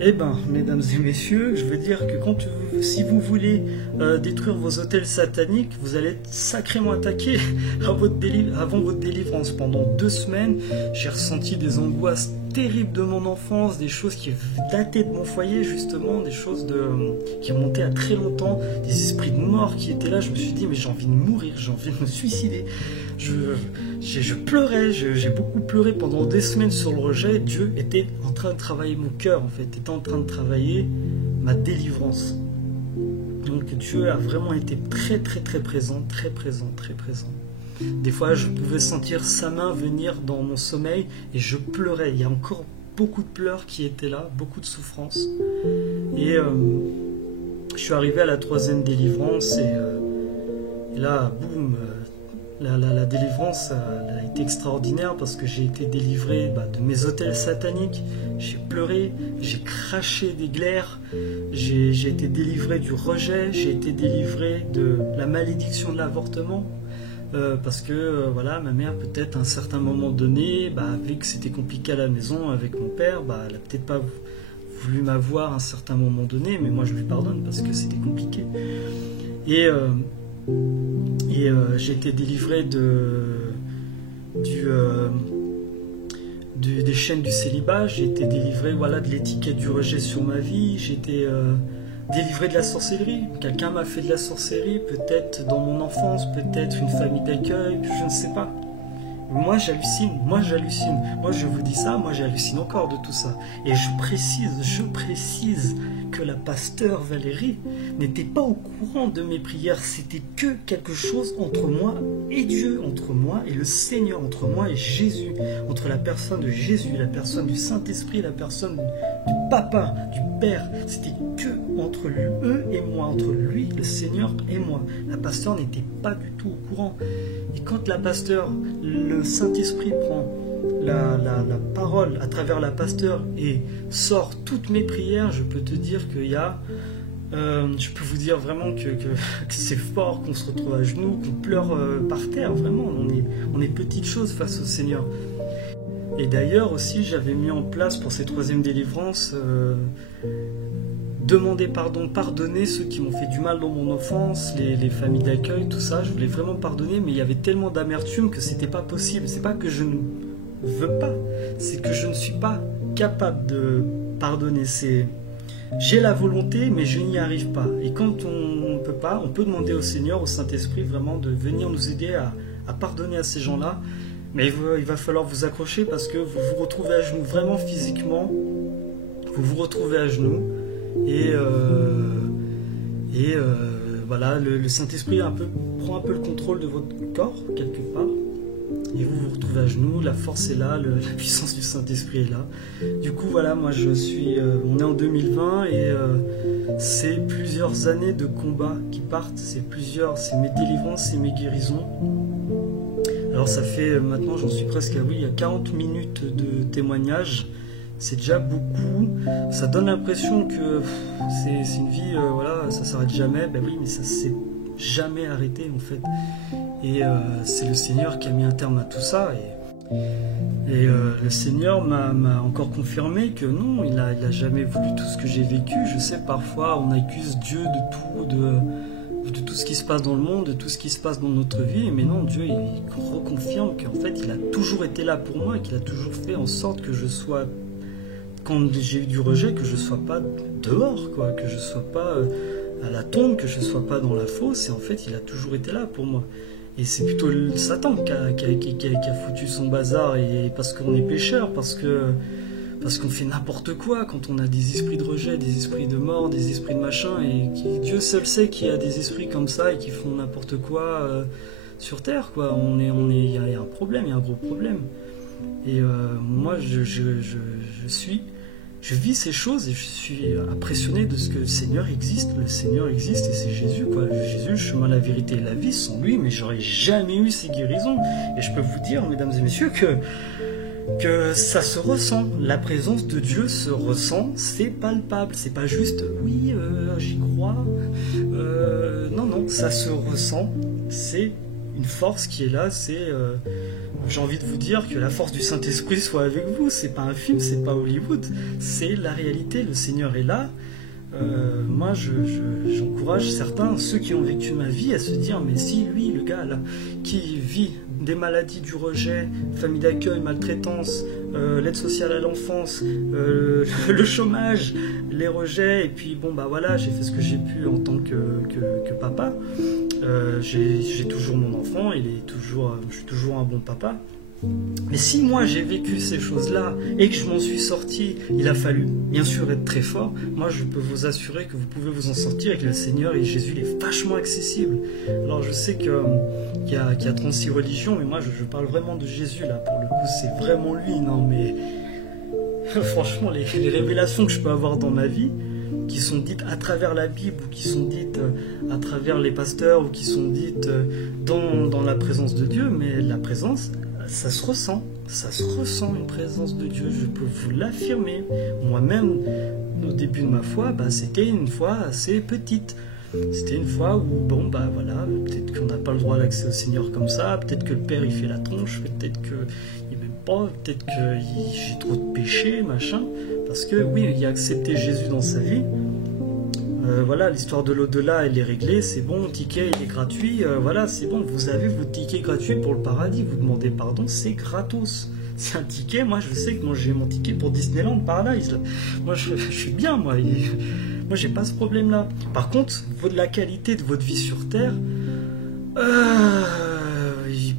Eh bien, mesdames et messieurs, je veux dire que si vous voulez détruire vos hôtels sataniques, vous allez être sacrément attaqué avant votre délivrance. Pendant 2 semaines, j'ai ressenti des angoisses terribles de mon enfance, des choses qui dataient de mon foyer, justement, des choses qui remontaient à très longtemps, des esprits de mort qui étaient là. Je me suis dit, mais j'ai envie de mourir, j'ai envie de me suicider. Je pleurais, j'ai beaucoup pleuré pendant des semaines sur le rejet. Dieu était en train de travailler mon cœur, en fait, était en train de travailler ma délivrance. Donc Dieu a vraiment été très très très présent, très présent, très présent. Des fois, je pouvais sentir sa main venir dans mon sommeil et je pleurais. Il y a encore beaucoup de pleurs qui étaient là, beaucoup de souffrances. Et je suis arrivé à la 3e délivrance et là, boum, la délivrance a été extraordinaire parce que j'ai été délivré de mes hôtels sataniques. J'ai pleuré, j'ai craché des glaires, j'ai été délivré du rejet, j'ai été délivré de la malédiction de l'avortement. Parce que voilà, ma mère peut-être à un certain moment donné, vu que c'était compliqué à la maison avec mon père, elle a peut-être pas voulu m'avoir à un certain moment donné, mais moi je lui pardonne parce que c'était compliqué. Et j'ai été délivré des chaînes du célibat, j'ai été délivré de l'étiquette du rejet sur ma vie, j'ai été délivré de la sorcellerie. Quelqu'un m'a fait de la sorcellerie, peut-être dans mon enfance, peut-être une famille d'accueil, je ne sais pas. Moi j'hallucine. Moi je vous dis ça, moi j'hallucine encore de tout ça. Et je précise que la pasteur Valérie n'était pas au courant de mes prières. C'était que quelque chose entre moi et Dieu, entre moi et le Seigneur, entre moi et Jésus, entre la personne de Jésus, la personne du Saint-Esprit, la personne du Papa, du Père. C'était que entre eux et moi, entre lui, le Seigneur et moi. La pasteur n'était pas du tout au courant. Et quand la pasteur, le Saint-Esprit prend la parole à travers la pasteur et sort toutes mes prières, je peux te dire qu'il y a... je peux vous dire vraiment que c'est fort, qu'on se retrouve à genoux, qu'on pleure par terre, vraiment. On est petites choses face au Seigneur. Et d'ailleurs aussi, j'avais mis en place pour cette 3e délivrance... demander pardon, pardonner ceux qui m'ont fait du mal dans mon enfance, les familles d'accueil, tout ça. Je voulais vraiment pardonner, mais il y avait tellement d'amertume que c'était pas possible. C'est pas que je ne veux pas, c'est que je ne suis pas capable de pardonner. J'ai la volonté, mais je n'y arrive pas. Et quand on ne peut pas, on peut demander au Seigneur, au Saint-Esprit, vraiment de venir nous aider à pardonner à ces gens-là. Mais il va falloir vous accrocher parce que vous vous retrouvez à genoux, vraiment physiquement. Vous vous retrouvez à genoux. Et voilà, le Saint-Esprit prend un peu le contrôle de votre corps, quelque part. Et vous vous retrouvez à genoux, la force est là, la puissance du Saint-Esprit est là. Du coup, voilà, moi on est en 2020 et c'est plusieurs années de combat qui partent. C'est mes délivrances, c'est mes guérisons. Alors ça fait maintenant, j'en suis presque à 40 minutes de témoignage. C'est déjà beaucoup, ça donne l'impression que c'est une vie, ça s'arrête jamais. Ben oui, mais ça s'est jamais arrêté en fait. Et c'est le Seigneur qui a mis un terme à tout ça. Et le Seigneur m'a encore confirmé que non, il a jamais voulu tout ce que j'ai vécu. Je sais, parfois on accuse Dieu de tout ce qui se passe dans le monde, de tout ce qui se passe dans notre vie. Mais non, Dieu il reconfirme qu'en fait il a toujours été là pour moi et qu'il a toujours fait en sorte que je sois... Quand j'ai eu du rejet, que je ne sois pas dehors, que je ne sois pas à la tombe, que je ne sois pas dans la fosse. Et en fait, il a toujours été là pour moi. Et c'est plutôt Satan qui a foutu son bazar. Et parce qu'on est pécheur, parce qu'on fait n'importe quoi, quand on a des esprits de rejet, des esprits de mort, des esprits de machin. Et Dieu seul sait qu'il y a des esprits comme ça et qui font n'importe quoi sur Terre. Il y a un problème, il y a un gros problème. Et moi, je vis ces choses et je suis impressionné de ce que le Seigneur existe. Le Seigneur existe et c'est Jésus, Jésus, le chemin, la vérité et la vie. Sans lui, mais j'aurais jamais eu ces guérisons. Et je peux vous dire, mesdames et messieurs, que que ça se ressent, la présence de Dieu se ressent, c'est palpable, c'est pas juste oui, j'y crois, non, ça se ressent, c'est une force qui est là, j'ai envie de vous dire que la force du Saint-Esprit soit avec vous, c'est pas un film, c'est pas Hollywood, c'est la réalité, le Seigneur est là. Moi, j'encourage certains, ceux qui ont vécu ma vie, à se dire, mais si lui, le gars là, qui vit des maladies, du rejet, famille d'accueil, maltraitance, l'aide sociale à l'enfance, le chômage, les rejets, et puis bon bah voilà, j'ai fait ce que j'ai pu en tant que papa. J'ai toujours mon enfant, je suis toujours un bon papa. Mais si moi j'ai vécu ces choses-là et que je m'en suis sorti, il a fallu bien sûr être très fort. Moi je peux vous assurer que vous pouvez vous en sortir avec le Seigneur, et Jésus il est vachement accessible. Alors je sais qu'il y a 36 religions, mais moi je parle vraiment de Jésus là, pour le coup c'est vraiment lui. Non mais franchement les révélations que je peux avoir dans ma vie, qui sont dites à travers la Bible, ou qui sont dites à travers les pasteurs, ou qui sont dites dans la présence de Dieu, mais la présence, ça se ressent une présence de Dieu, je peux vous l'affirmer. Moi-même, au début de ma foi, c'était une foi assez petite. C'était une fois où, bon, bah voilà, peut-être qu'on n'a pas le droit d'accès au Seigneur comme ça, peut-être que le Père il fait la tronche, peut-être qu'il m'aime pas, peut-être que j'ai trop de péchés, machin. Parce que oui, il a accepté Jésus dans sa vie. Voilà, l'histoire de l'au-delà, elle est réglée, c'est bon, le ticket il est gratuit, voilà, c'est bon, vous avez votre ticket gratuit pour le paradis, vous demandez pardon, c'est gratos. C'est un ticket, moi je sais que moi j'ai mon ticket pour Disneyland Paradise, là. Moi je suis bien, moi j'ai pas ce problème-là. Par contre, la qualité de votre vie sur Terre,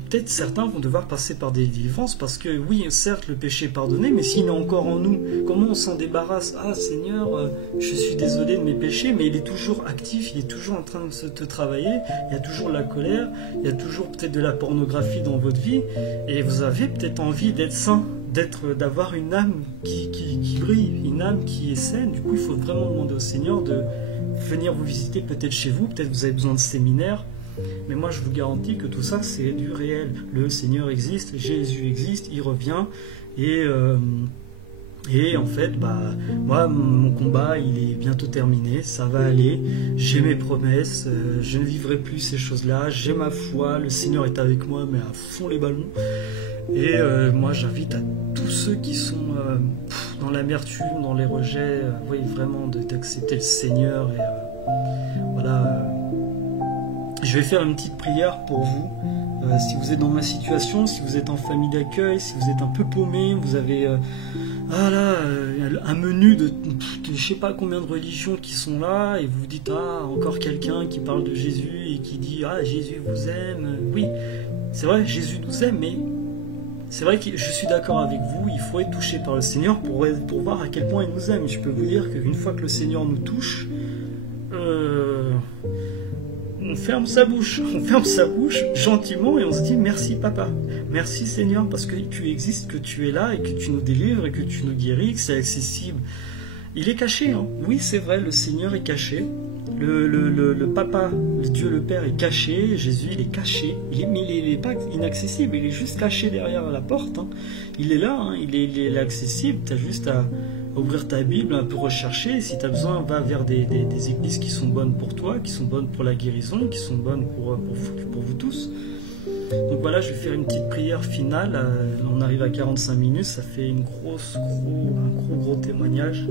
peut-être certains vont devoir passer par des délivrances, parce que oui, certes, le péché est pardonné, mais s'il est encore en nous, comment on s'en débarrasse? Ah Seigneur, je suis désolé de mes péchés, mais il est toujours actif, il est toujours en train de te travailler, il y a toujours la colère, il y a toujours peut-être de la pornographie dans votre vie, et vous avez peut-être envie d'être saint, d'avoir une âme qui brille, une âme qui est saine. Du coup, il faut vraiment demander au Seigneur de venir vous visiter peut-être chez vous, peut-être vous avez besoin de séminaires. Mais moi je vous garantis que tout ça c'est du réel. Le Seigneur existe, Jésus existe, il revient, et en fait moi mon combat il est bientôt terminé, ça va aller, j'ai mes promesses, je ne vivrai plus ces choses-là, j'ai ma foi, le Seigneur est avec moi mais à fond les ballons, et moi j'invite à tous ceux qui sont dans l'amertume, dans les rejets, oui, vraiment d'accepter le Seigneur, et voilà. Je vais faire une petite prière pour vous. Si vous êtes dans ma situation, si vous êtes en famille d'accueil, si vous êtes un peu paumé, vous avez un menu de je sais pas combien de religions qui sont là, et vous vous dites encore quelqu'un qui parle de Jésus et qui dit Jésus vous aime. Oui, c'est vrai, Jésus nous aime, mais c'est vrai que je suis d'accord avec vous, il faut être touché par le Seigneur pour voir à quel point il nous aime. Et je peux vous dire qu'une fois que le Seigneur nous touche, on ferme sa bouche gentiment, et on se dit merci papa, merci Seigneur, parce que tu existes, que tu es là, et que tu nous délivres, et que tu nous guéris, que c'est accessible. Il est caché, hein. Oui c'est vrai, le Seigneur est caché, le papa, le Dieu le Père est caché, Jésus il est caché, mais il n'est pas inaccessible, il est juste caché derrière la porte, hein. Il est là, hein. Il est accessible, tu as juste à ouvrir ta Bible, un peu rechercher, si tu as besoin, va vers des églises qui sont bonnes pour toi, qui sont bonnes pour la guérison, qui sont bonnes pour vous tous. Donc voilà, je vais faire une petite prière finale, on arrive à 45 minutes, ça fait un gros témoignage.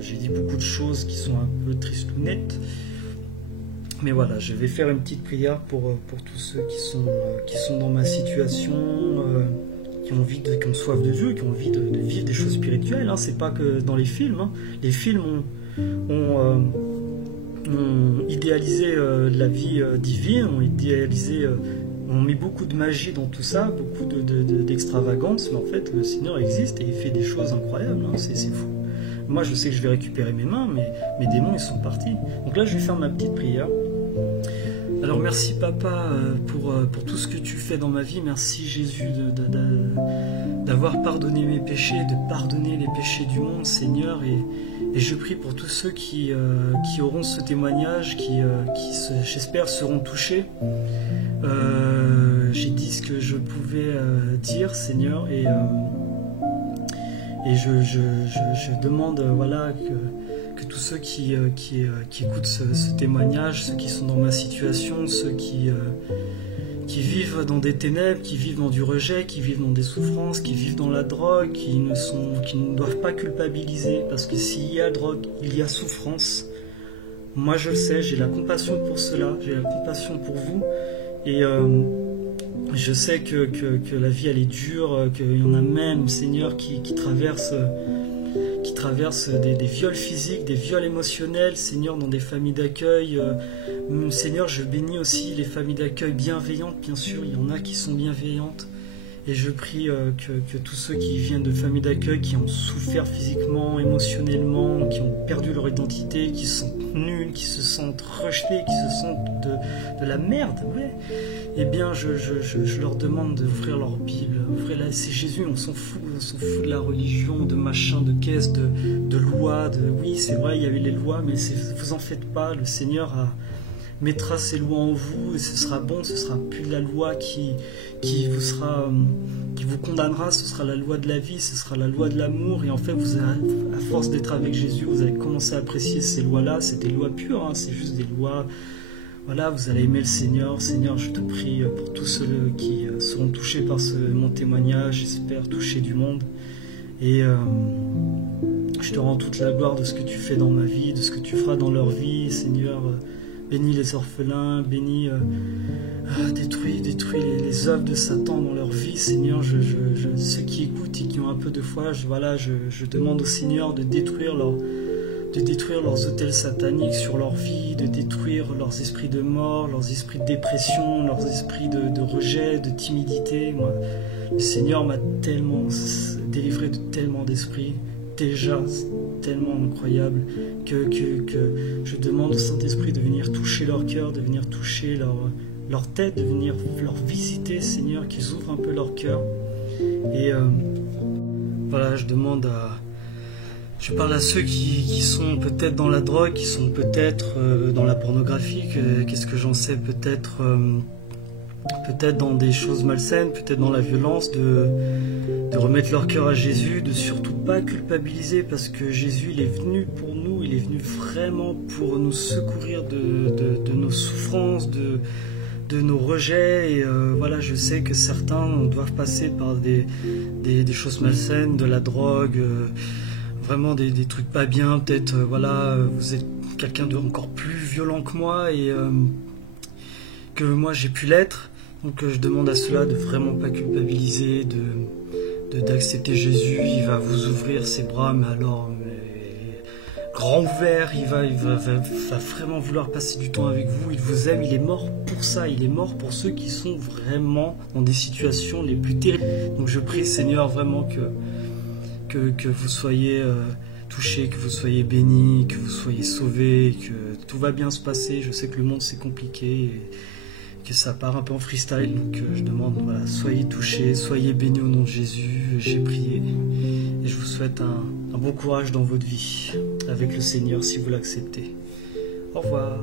J'ai dit beaucoup de choses qui sont un peu tristounettes, mais voilà, je vais faire une petite prière pour tous ceux qui sont dans ma situation, qui ont soif de Dieu, qui ont envie de vivre des choses spirituelles, hein. C'est pas que dans les films, hein. Les films ont idéalisé la vie divine, ont mis beaucoup de magie dans tout ça, beaucoup d'extravagance, mais en fait le Seigneur existe et il fait des choses incroyables, hein. C'est fou. Moi je sais que je vais récupérer mes mains, mais mes démons ils sont partis. Donc là je vais faire ma petite prière. Alors merci papa pour tout ce que tu fais dans ma vie, merci Jésus d'avoir pardonné mes péchés, de pardonner les péchés du monde, Seigneur, et je prie pour tous ceux qui auront ce témoignage, qui j'espère seront touchés. j'ai dit ce que je pouvais dire, Seigneur, et je demande voilà, que tous ceux qui écoutent ce témoignage, ceux qui sont dans ma situation, ceux qui vivent dans des ténèbres, qui vivent dans du rejet, qui vivent dans des souffrances, qui vivent dans la drogue, qui ne doivent pas culpabiliser, parce que s'il y a drogue, il y a souffrance. Moi je le sais, j'ai la compassion pour cela, j'ai la compassion pour vous, et je sais que la vie elle est dure, qu'il y en a même, Seigneur, qui traversent des viols physiques, des viols émotionnels, Seigneur, dans des familles d'accueil. Seigneur, je bénis aussi les familles d'accueil bienveillantes, bien sûr, il y en a qui sont bienveillantes. Et je prie que tous ceux qui viennent de familles d'accueil, qui ont souffert physiquement, émotionnellement, qui ont perdu leur identité, qui se sentent nuls, qui se sentent rejetés, qui se sentent de la merde, ouais. Eh bien, je leur demande d'ouvrir leur Bible. C'est Jésus, on s'en fout de la religion, de machin, de caisse, de lois. Oui, c'est vrai, il y avait les lois, mais vous en faites pas. Le Seigneur mettra ses lois en vous, et ce sera bon, ce sera plus la loi qui vous condamnera, ce sera la loi de la vie, ce sera la loi de l'amour, et en fait, à force d'être avec Jésus, vous allez commencer à apprécier ces lois-là. C'est des lois pures, hein, c'est juste des lois, voilà, vous allez aimer le Seigneur. Seigneur, je te prie pour tous ceux qui seront touchés par mon témoignage, j'espère toucher du monde, et je te rends toute la gloire de ce que tu fais dans ma vie, de ce que tu feras dans leur vie, Seigneur. Bénis les orphelins, bénis, détruis les œuvres de Satan dans leur vie, Seigneur. Ceux qui écoutent et qui ont un peu de foi, je demande au Seigneur de détruire leurs autels sataniques sur leur vie, de détruire leurs esprits de mort, leurs esprits de dépression, leurs esprits de rejet, de timidité. Moi, le Seigneur m'a tellement délivré de tellement d'esprits. Déjà, c'est tellement incroyable que je demande au Saint-Esprit de venir toucher leur cœur, de venir toucher leur tête, de venir leur visiter, Seigneur, qu'ils ouvrent un peu leur cœur. Et voilà, je parle à ceux qui sont peut-être dans la drogue, qui sont peut-être dans la pornographie, qu'est-ce que j'en sais, peut-être dans des choses malsaines, peut-être dans la violence, de remettre leur cœur à Jésus, de surtout pas culpabiliser, parce que Jésus, il est venu pour nous, il est venu vraiment pour nous secourir de nos souffrances, de nos rejets, et voilà, je sais que certains doivent passer par des choses malsaines, de la drogue, vraiment des trucs pas bien, peut-être, voilà, vous êtes quelqu'un de encore plus violent que moi, et que moi j'ai pu l'être. Donc je demande à ceux-là de vraiment pas culpabiliser, d'accepter Jésus. Il va vous ouvrir ses bras, mais alors grand ouvert, il va vraiment vouloir passer du temps avec vous. Il vous aime, il est mort pour ça, il est mort pour ceux qui sont vraiment dans des situations les plus terribles. Donc je prie, Seigneur, vraiment que vous soyez touchés, que vous soyez bénis, que vous soyez sauvés, que tout va bien se passer. Je sais que le monde c'est compliqué, et que ça part un peu en freestyle, donc je demande, voilà, soyez touchés, soyez bénis au nom de Jésus. J'ai prié, et je vous souhaite un bon courage dans votre vie avec le Seigneur si vous l'acceptez. Au revoir.